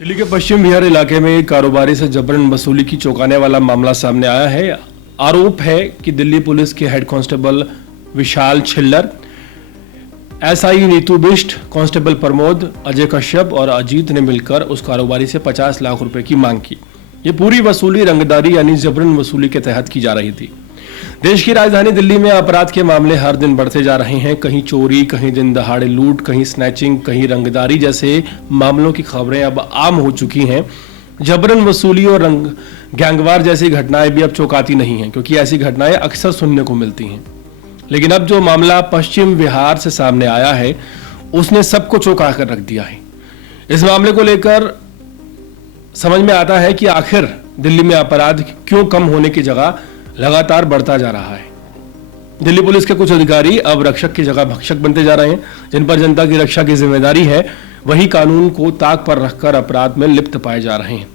दिल्ली के पश्चिम विहार इलाके में कारोबारी से जबरन वसूली की चौंकाने वाला मामला सामने आया है। आरोप है कि दिल्ली पुलिस के हेड कांस्टेबल विशाल छिल्लर, एसआई नीतू बिष्ट, कांस्टेबल प्रमोद, अजय कश्यप और अजीत ने मिलकर उस कारोबारी से 50 लाख रुपए की मांग की। ये पूरी वसूली रंगदारी यानी जबरन वसूली के तहत की जा रही थी। देश की राजधानी दिल्ली में अपराध के मामले हर दिन बढ़ते जा रहे हैं। कहीं चोरी, कहीं दिन दहाड़े लूट, कहीं स्नैचिंग, कहीं रंगदारी जैसे मामलों की खबरें अब आम हो चुकी हैं। जबरन वसूली और गैंगवार जैसी घटनाएं भी अब चौंकाती नहीं हैं, क्योंकि ऐसी घटनाएं अक्सर सुनने को मिलती हैं। लेकिन अब जो मामला पश्चिम विहार से सामने आया है, उसने सबको चौंका कर रख दिया है। इस मामले को लेकर समझ में आता है कि आखिर दिल्ली में अपराध क्यों कम होने की जगह लगातार बढ़ता जा रहा है। दिल्ली पुलिस के कुछ अधिकारी अब रक्षक की जगह भक्षक बनते जा रहे हैं। जिन पर जनता की रक्षा की जिम्मेदारी है, वही कानून को ताक पर रखकर अपराध में लिप्त पाए जा रहे हैं।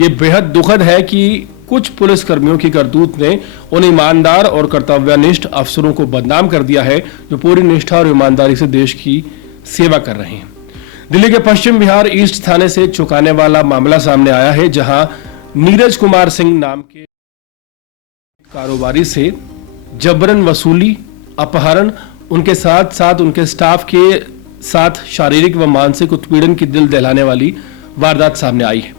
ये बेहद दुखद है कि कुछ पुलिस कर्मियों की करतूत ने उन ईमानदार और कर्तव्यनिष्ठ अफसरों को बदनाम कर दिया है, जो पूरी निष्ठा और ईमानदारी से देश की सेवा कर रहे हैं। दिल्ली के पश्चिम विहार ईस्ट थाने से एक चौंकाने वाला मामला सामने आया है, जहां नीरज कुमार सिंह नाम के कारोबारी से जबरन वसूली, अपहरण, उनके साथ साथ उनके स्टाफ के साथ शारीरिक व मानसिक उत्पीड़न की दिल दहलाने वाली वारदात सामने आई है।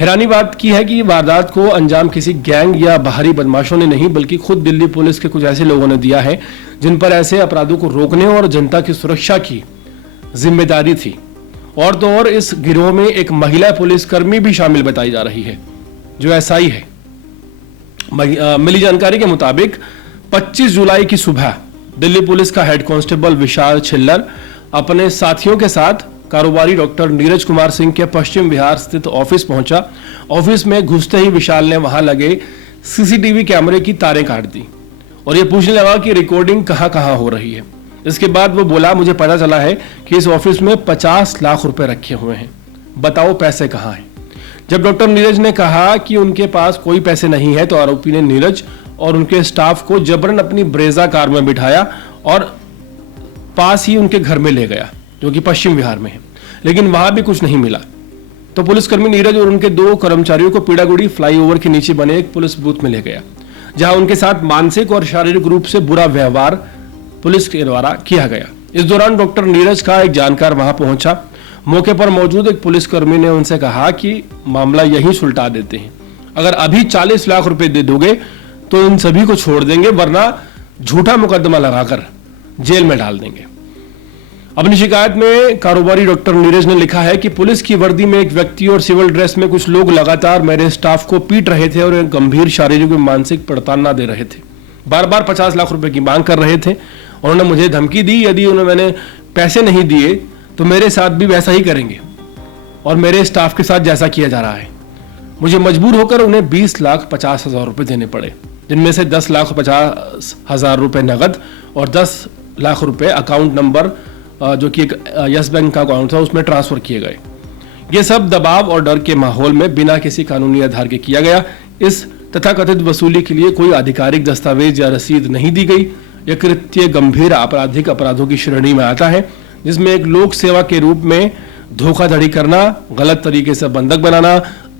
हैरानी बात की है कि वारदात को अंजाम किसी गैंग या बाहरी बदमाशों ने नहीं, बल्कि खुद दिल्ली पुलिस के कुछ ऐसे लोगों ने दिया है, जिन पर ऐसे अपराधों को रोकने और जनता की सुरक्षा की जिम्मेदारी थी। और तो और इस गिरोह में एक महिला पुलिसकर्मी भी शामिल बताई जा रही है, जो एसआई है। मिली जानकारी के मुताबिक 25 जुलाई की सुबह दिल्ली पुलिस का हेड कांस्टेबल विशाल छिल्लर अपने साथियों के साथ कारोबारी डॉक्टर नीरज कुमार सिंह के पश्चिम विहार स्थित ऑफिस पहुंचा। ऑफिस में घुसते ही विशाल ने वहां लगे सीसीटीवी कैमरे की तारें काट दी और यह पूछने लगा कि रिकॉर्डिंग कहां कहां हो रही है। इसके बाद वो बोला, मुझे पता चला है कि इस ऑफिस में 50 लाख रुपए रखे हुए हैं, बताओ पैसे कहां हैं। जब डॉक्टर नीरज ने कहा कि उनके पास कोई पैसे नहीं है, तो आरोपी ने नीरज और उनके स्टाफ को जबरन अपनी ब्रेजा कार में बिठाया और पास ही उनके घर में ले गया, जो कि पश्चिम विहार में है। लेकिन वहां भी कुछ नहीं मिला, तो पुलिसकर्मी नीरज और उनके 2 कर्मचारियों को पीड़ागुड़ी फ्लाईओवर के नीचे बने एक पुलिस बूथ में ले गया, जहां उनके साथ मानसिक और शारीरिक रूप से बुरा व्यवहार पुलिस के द्वारा किया गया। इस दौरान डॉक्टर नीरज का एक जानकार वहां पहुंचा। मौके पर मौजूद एक पुलिसकर्मी ने उनसे कहा कि मामला यहीं सुलटा देते हैं, अगर अभी 40 लाख रुपए दे दोगे तो इन सभी को छोड़ देंगे, वरना झूठा मुकदमा लगाकर जेल में डाल देंगे। अपनी शिकायत में कारोबारी डॉक्टर नीरज ने लिखा है कि पुलिस की वर्दी में एक व्यक्ति और सिविल ड्रेस में कुछ लोग लगातार मेरे स्टाफ को पीट रहे थे और गंभीर शारीरिक व मानसिक प्रताड़ना दे रहे थे। बार बार 50 लाख रुपए की मांग कर रहे थे। उन्होंने मुझे धमकी दी, यदि मैंने पैसे नहीं दिए तो मेरे साथ भी वैसा ही करेंगे और मेरे स्टाफ के साथ जैसा किया जा रहा है। मुझे मजबूर होकर उन्हें 20,50,000 रुपए देने पड़े, जिनमें से 10,50,000 रुपए नगद और 10 लाख रुपए अकाउंट नंबर, जो कि एक यस बैंक का अकाउंट था, उसमें ट्रांसफर किए गए। ये सब दबाव और डर के माहौल में बिना किसी कानूनी आधार के किया गया। इस तथाकथित वसूली के लिए कोई आधिकारिक दस्तावेज या रसीद नहीं दी गई। यह कृत्य गंभीर आपराधिक अपराधों की श्रेणी में आता है, जिसमें एक लोक सेवा के रूप में धोखाधड़ी करना, गलत तरीके से बंधक बनाना,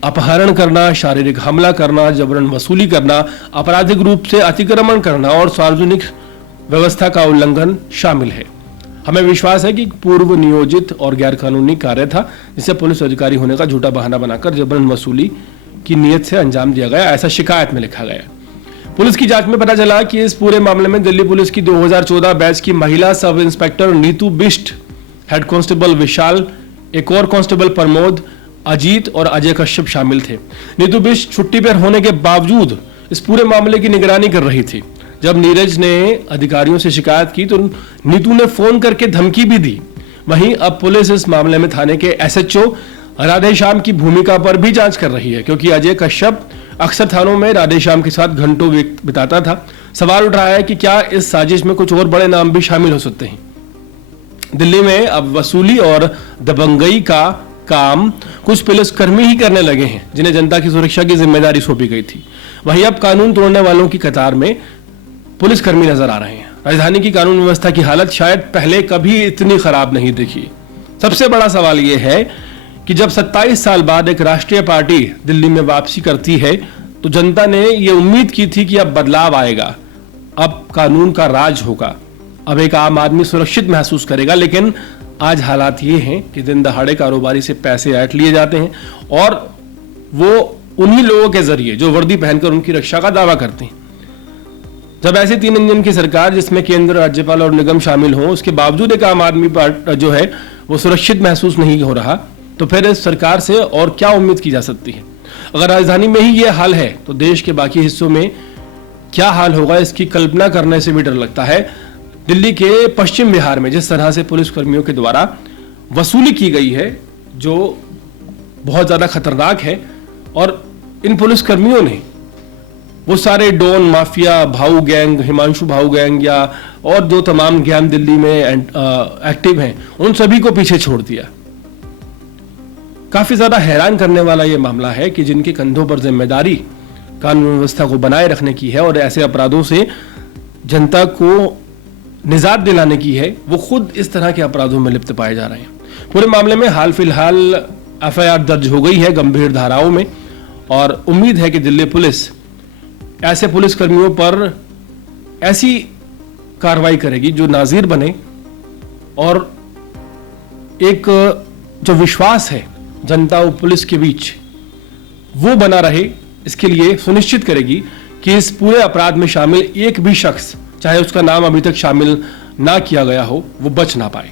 अपहरण करना, शारीरिक हमला करना, जबरन वसूली करना, आपराधिक रूप से अतिक्रमण करना और सार्वजनिक व्यवस्था का उल्लंघन शामिल है। हमें विश्वास है कि पूर्व नियोजित और गैरकानूनी कार्य था, जिसे पुलिस अधिकारी होने का झूठा बहाना बनाकर जबरन वसूली की नीयत से अंजाम दिया गया, ऐसा शिकायत में लिखा गया। पुलिस की जांच में पता चला कि इस पूरे मामले में दिल्ली पुलिस की 2014 बैच की महिला sub inspector Neetu Bisht, head constable Vishal, एक और कांस्टेबल प्रमोद, अजीत और अजय कश्यप शामिल थे। नीतू बिष्ट छुट्टी पर होने के बावजूद इस पूरे मामले की निगरानी कर रही थी। जब नीरज ने अधिकारियों से शिकायत की तो नीतू ने फोन करके धमकी भी दी। वहीं अब पुलिस इस मामले में थाने के एसएचओ राधेश्याम की भूमिका पर भी जांच कर रही है, क्योंकि अजय कश्यप अक्सर थानों में राधेश्याम के साथ घंटों बिताता था। सवाल उठ रहा है कि क्या इस साजिश में कुछ और बड़े नाम भी शामिल हो सकते हैं। दिल्ली में अब वसूली और दबंगई का काम कुछ पुलिसकर्मी ही करने लगे हैं, जिन्हें जनता की सुरक्षा की जिम्मेदारी सौंपी गई थी। वहीं अब कानून तोड़ने वालों की कतार में पुलिसकर्मी नजर आ रहे हैं। राजधानी की कानून व्यवस्था की हालत शायद पहले कभी इतनी खराब नहीं दिखी। सबसे बड़ा सवाल यह है कि जब 27 साल बाद एक राष्ट्रीय पार्टी दिल्ली में वापसी करती है तो जनता ने ये उम्मीद की थी कि अब बदलाव आएगा, अब कानून का राज होगा, अब एक आम आदमी सुरक्षित महसूस करेगा। लेकिन आज हालात ये हैं कि दिन दहाड़े कारोबारी से पैसे ऐंठ लिए जाते हैं और वो उन्हीं लोगों के जरिए जो वर्दी पहनकर उनकी रक्षा का दावा करते हैं। जब ऐसी 3 इंजन की सरकार जिसमें केंद्र, राज्यपाल और निगम शामिल हो, उसके बावजूद एक आम आदमी जो है वो सुरक्षित महसूस नहीं हो रहा, तो फिर इस सरकार से और क्या उम्मीद की जा सकती है। अगर राजधानी में ही ये हाल है तो देश के बाकी हिस्सों में क्या हाल होगा, इसकी कल्पना करने से भी डर लगता है। दिल्ली के पश्चिम बिहार में जिस तरह से पुलिस कर्मियों के द्वारा वसूली की गई है, जो बहुत ज्यादा खतरनाक है, और इन पुलिस कर्मियों ने वो सारे डॉन, माफिया, भाऊ गैंग, हिमांशु भाऊ गैंग या और जो तमाम गैंग दिल्ली में एक्टिव हैं, उन सभी को पीछे छोड़ दिया। काफी ज्यादा हैरान करने वाला यह मामला है कि जिनके कंधों पर जिम्मेदारी कानून व्यवस्था को बनाए रखने की है और ऐसे अपराधों से जनता को निजात दिलाने की है, वो खुद इस तरह के अपराधों में लिप्त पाए जा रहे हैं। पूरे मामले में हाल फिलहाल एफआईआर दर्ज हो गई है गंभीर धाराओं में, और उम्मीद है कि दिल्ली पुलिस ऐसे पुलिस कर्मियों पर ऐसी कार्रवाई करेगी जो नाजीर बने और एक जो विश्वास है जनता और पुलिस के बीच वो बना रहे। इसके लिए सुनिश्चित करेगी कि इस पूरे अपराध में शामिल एक भी शख्स, चाहे उसका नाम अभी तक शामिल ना किया गया हो, वो बच ना पाए।